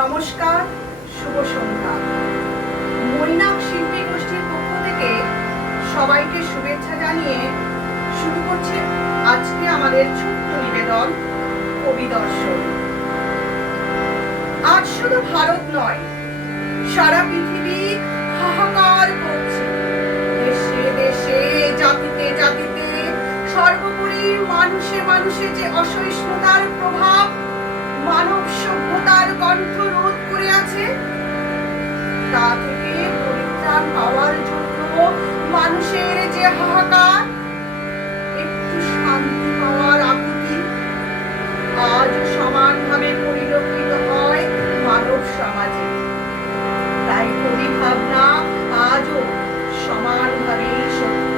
নমস্কার, শুভ সন্ধ্যা। মৈনাক শিল্পী গোষ্ঠীর পক্ষ থেকে সবাইকে শুভেচ্ছা জানিয়ে শুরু করছে আজকে আমাদের ছোট্ট নিবেদন কবি দর্শন। আজ শুধু ভারত নয়, সারা পৃথিবী হাহাকার করছে। দেশে দেশে, জাতিতে জাতিতে, সর্বোপরি মানুষে মানুষে যে অসহিষ্ণুতার প্রভাব মানব সভ্যতার কণ্ঠ রোধ করে আছে, তা থেকে পরিত্রাণ পাওয়ার জন্য মানুষের যে হাহাকার, একটু শান্তি পাওয়ার আকুতি আজ সমানভাবে পরিলক্ষিত হয় মানব সমাজে। তাই কবি ভাবনা আজও সমানভাবেই সত্য।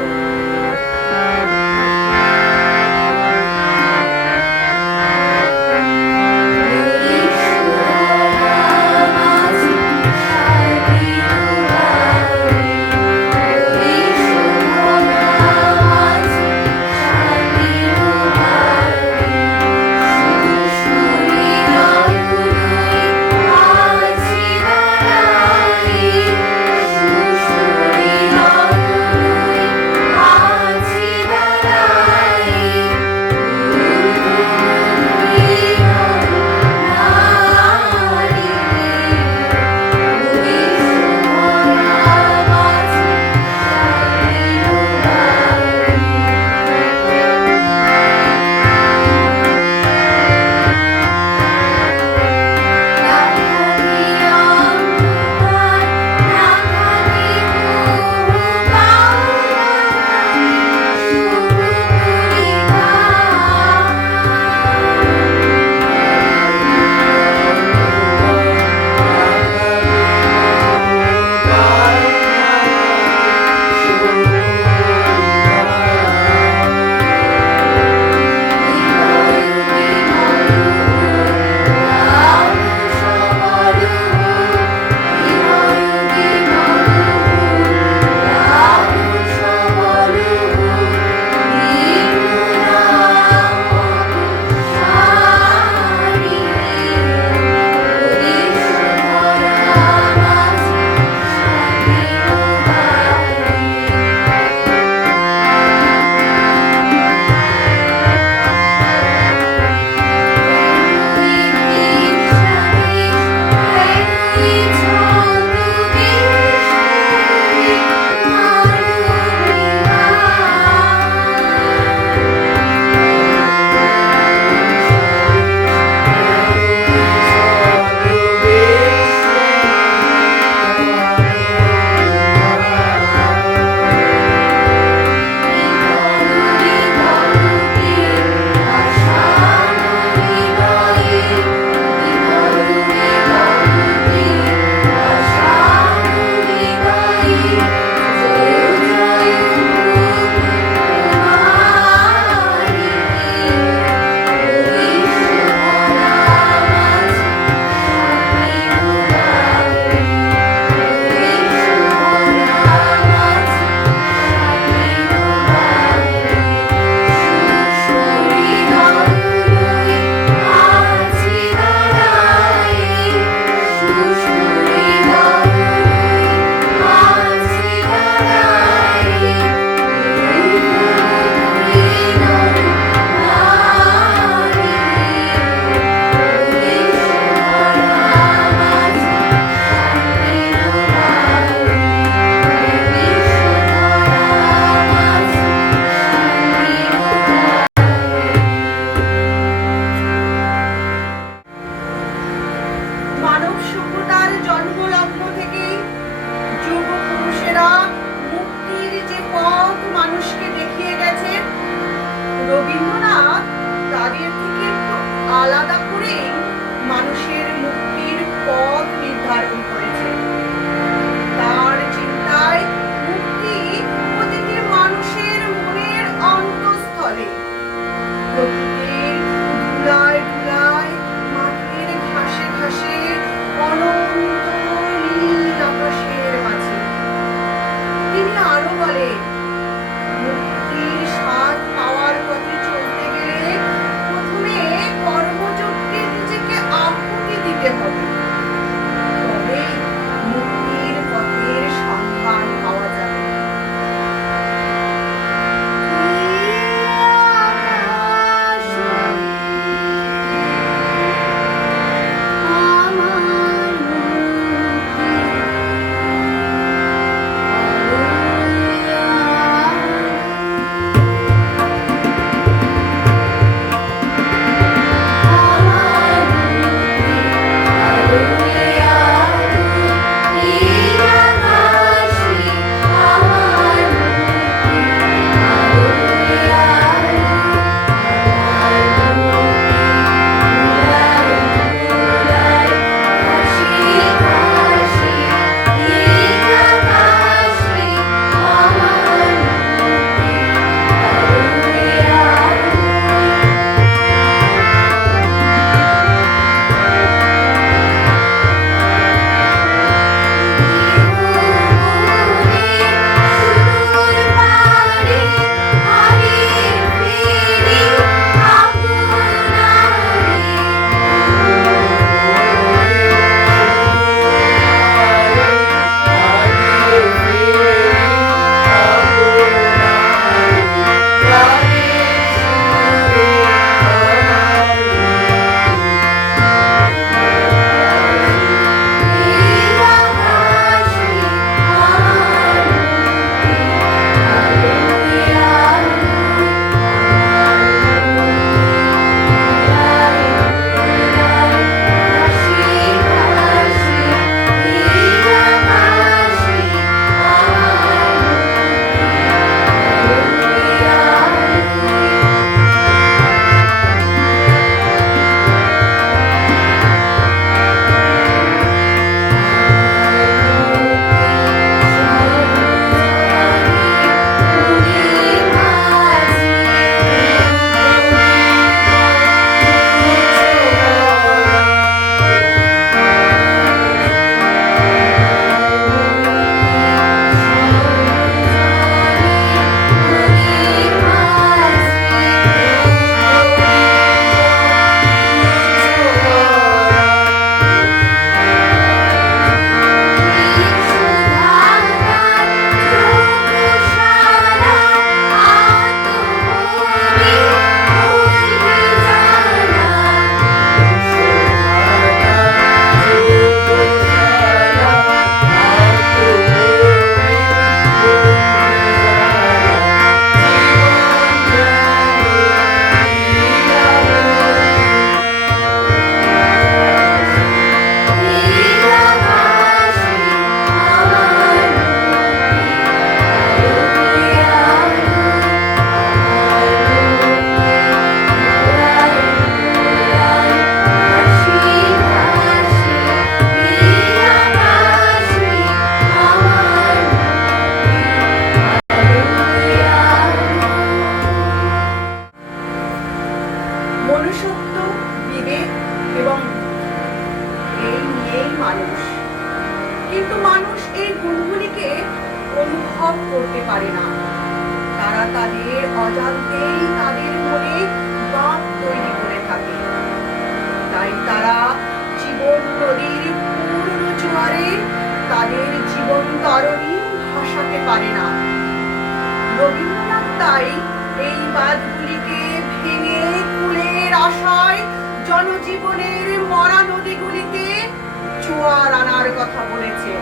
রবীন্দ্রনাথ তাদের থেকে আলাদা করে মানুষের মুক্তির পথ নির্ধারণ করেছে। তার চিন্তায় মুক্তি প্রতিটি মানুষের মনের অন্তঃস্থলে, প্রকৃতির ধুলায় ধুলায়, মাটির ঘাসে ঘাসে, অনন্ত নীল আকাশের মাঝে। তিনি আরো বলেন, মুক্তির স্বাদ পাওয়ার পথে চলতে গেলে প্রথমে কর্মযজ্ঞে নিজেকে আহুতি দিতে হবে। মানুষ, কিন্তু মানুষ এই গুণগুলিকে অনুভব করতে পারে না। তারা তাদের অজান্তেই তাদের মনে বাঁধ তৈরি করে থাকে। তাই তারা জীবন নদীর পূর্ণ জোয়ারে তাদের জীবন তরণী ভাসাতে পারে না। রবীন্দ্রনাথ তাই এই বাঁধগুলিকে ভেঙে কুলের আশায় জনজীবনের মরা নদীগুলিতে জোয়ার আনার কথা বলেছেন।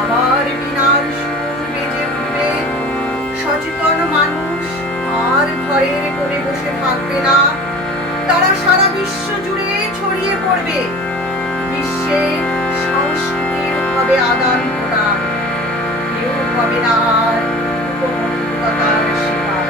আবার বীণার সুর বেজে উঠবে। সচেতন মানুষ আর ঘরের কোণে বসে থাকবে না, তারা সারা বিশ্ব জুড়ে ছড়িয়ে পড়বে। বিশ্বে সংস্কৃতির হবে আদান প্রদান, কেউ হবে না আর উপমুক্ততার শিকার।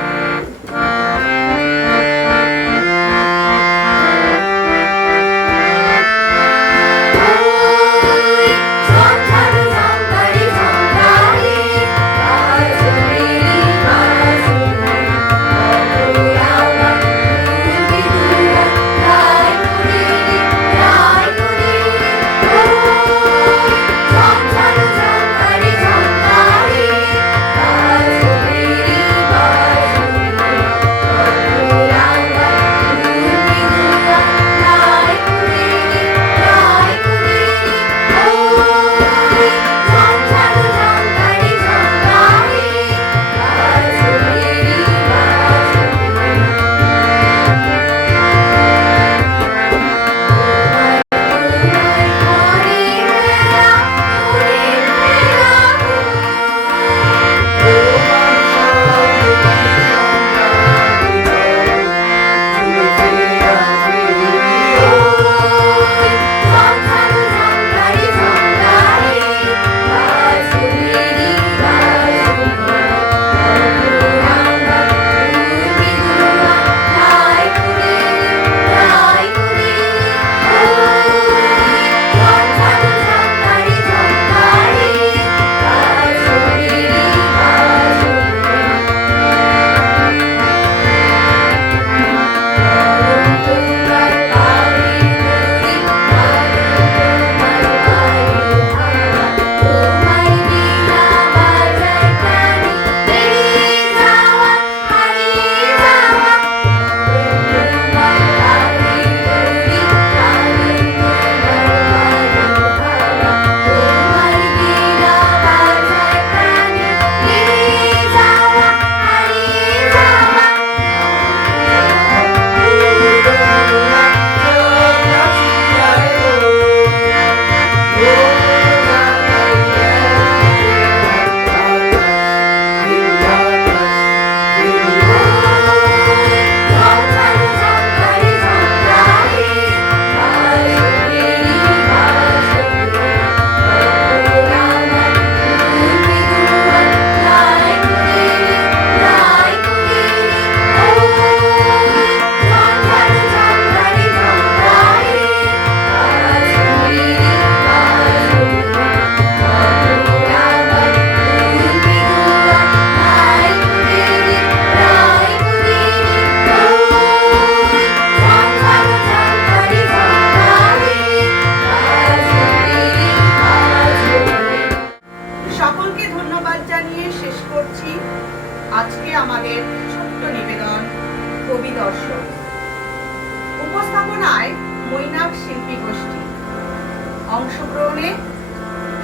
অংশগ্রহণে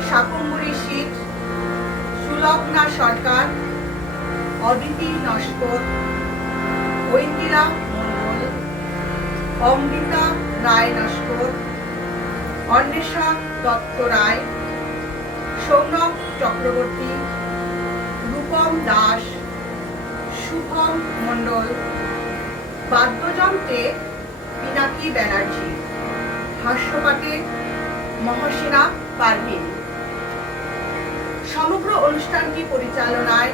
শাকম্ভরী শীত, সুলগ্না সরকার, অদিতি নস্কর, ঐন্দিরা মণ্ডল, অমৃতা রায় নস্কর, অন্বেষা দত্ত রায়, সৌনক চক্রবর্তী, রূপম দাস, শুভম মণ্ডল, বাদ্যযন্ত্রে পিনাকি ব্যানার্জি, হাস্যপাঠে মহসিনা পারভিন। সমগ্র অনুষ্ঠানটি পরিচালনায়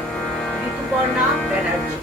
ঋতুপর্ণা ব্যানার্জি।